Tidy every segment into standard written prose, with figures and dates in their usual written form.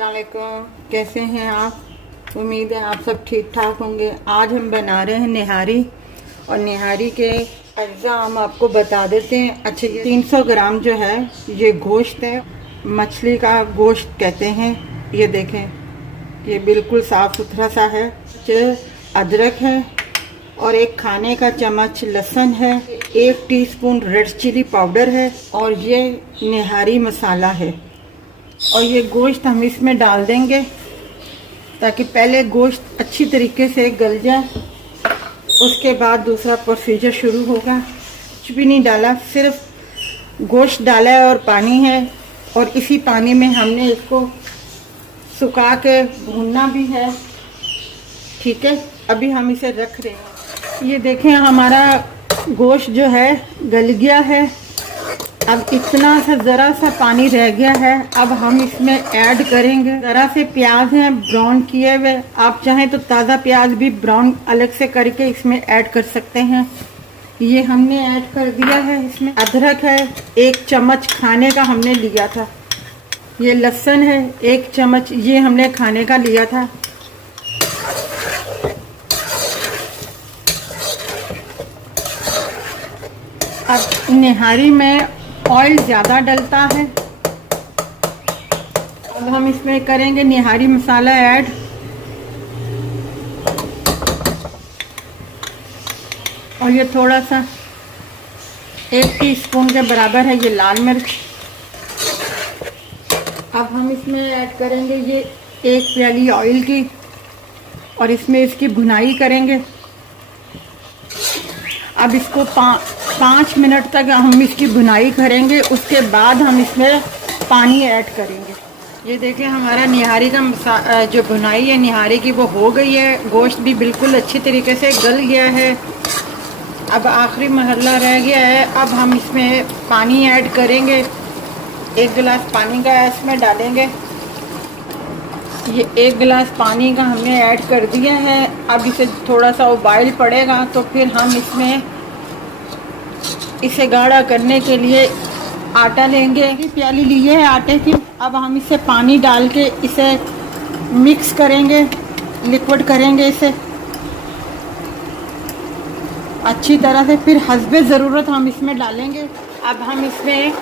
अस्सलाम वालेकुम, कैसे हैं आप? उम्मीद है आप सब ठीक ठाक होंगे। आज हम बना रहे हैं निहारी, और निहारी के अज्जा हम आपको बता देते हैं। अच्छा, ये 300 ग्राम जो है ये गोश्त है, मछली का गोश्त कहते हैं। ये देखें, ये बिल्कुल साफ़ सुथरा सा है। अदरक है और एक खाने का चम्मच लहसुन है, 1 टीस्पून रेड चिली पाउडर है, और ये निहारी मसाला है। और ये गोश्त हम इसमें डाल देंगे ताकि पहले गोश्त अच्छी तरीके से गल जाए, उसके बाद दूसरा प्रोसीजर शुरू होगा। कुछ भी नहीं डाला, सिर्फ गोश्त डाला है और पानी है, और इसी पानी में हमने इसको सुखा के भूनना भी है। ठीक है, अभी हम इसे रख रहे हैं। ये देखें, हमारा गोश्त जो है गल गया है। अब इतना सा ज़रा सा पानी रह गया है। अब हम इसमें ऐड करेंगे ज़रा से प्याज हैं ब्राउन किए हुए। आप चाहें तो ताज़ा प्याज भी ब्राउन अलग से करके इसमें ऐड कर सकते हैं। ये हमने ऐड कर दिया है। इसमें अदरक है, 1 चम्मच खाने का हमने लिया था। ये लहसुन है, 1 चम्मच ये हमने खाने का लिया था। अब निहारी में ऑयल ज़्यादा डलता है। अब हम इसमें करेंगे निहारी मसाला ऐड। और ये थोड़ा सा 1 टीस्पून के बराबर है ये लाल मिर्च। अब हम इसमें ऐड करेंगे ये 1 प्याली ऑयल की, और इसमें इसकी भुनाई करेंगे। अब इसको 5 मिनट तक हम इसकी भुनाई करेंगे, उसके बाद हम इसमें पानी ऐड करेंगे। ये देखिए, हमारा निहारी का जो भुनाई है निहारी की वो हो गई है। गोश्त भी बिल्कुल अच्छी तरीके से गल गया है। अब आखिरी मरहला रह गया है। अब हम इसमें पानी ऐड करेंगे। 1 गिलास पानी का इसमें डालेंगे। ये 1 गिलास पानी का हमने ऐड कर दिया है। अब इसे थोड़ा सा उबाइल पड़ेगा तो फिर हम इसमें इसे गाढ़ा करने के लिए आटा लेंगे। प्याली ली है आटे की। अब हम इसे पानी डाल के इसे मिक्स करेंगे, लिक्विड करेंगे इसे अच्छी तरह से। फिर हस्बे ज़रूरत हम इसमें डालेंगे। अब हम इसमें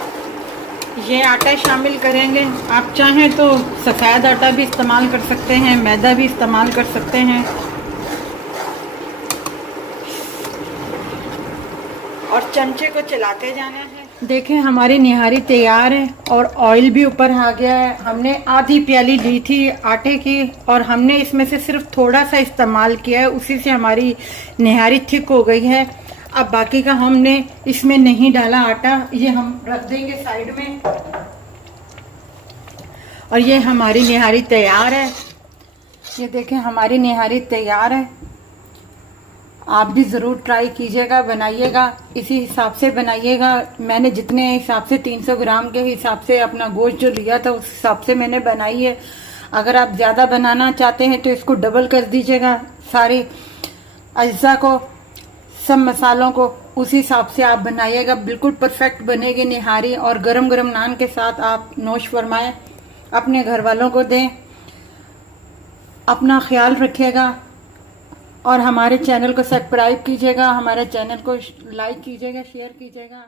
ये आटा शामिल करेंगे। आप चाहें तो सफ़ेद आटा भी इस्तेमाल कर सकते हैं, मैदा भी इस्तेमाल कर सकते हैं। और चमचे को चलाते जाना है। देखें, हमारी निहारी तैयार है और ऑयल भी ऊपर आ गया है। हमने आधी प्याली ली थी आटे की, और हमने इसमें से सिर्फ थोड़ा सा इस्तेमाल किया है, उसी से हमारी निहारी थिक हो गई है। अब बाकी का हमने इसमें नहीं डाला आटा, ये हम रख देंगे साइड में। और ये हमारी निहारी तैयार है। ये देखें, हमारी निहारी तैयार है। आप भी ज़रूर ट्राई कीजिएगा, बनाइएगा, इसी हिसाब से बनाइएगा। मैंने जितने हिसाब से 300 ग्राम के हिसाब से अपना गोश्त जो लिया था उस हिसाब से मैंने बनाई है। अगर आप ज़्यादा बनाना चाहते हैं तो इसको डबल कर दीजिएगा। सारे अज्जा को, सब मसालों को उसी हिसाब से आप बनाइएगा। बिल्कुल परफेक्ट बनेगी निहारी। और गरम गरम नान के साथ आप नोश फरमाएं, अपने घर वालों को दें। अपना ख्याल रखिएगा और हमारे चैनल को सब्सक्राइब कीजिएगा, हमारे चैनल को लाइक कीजिएगा, शेयर कीजिएगा।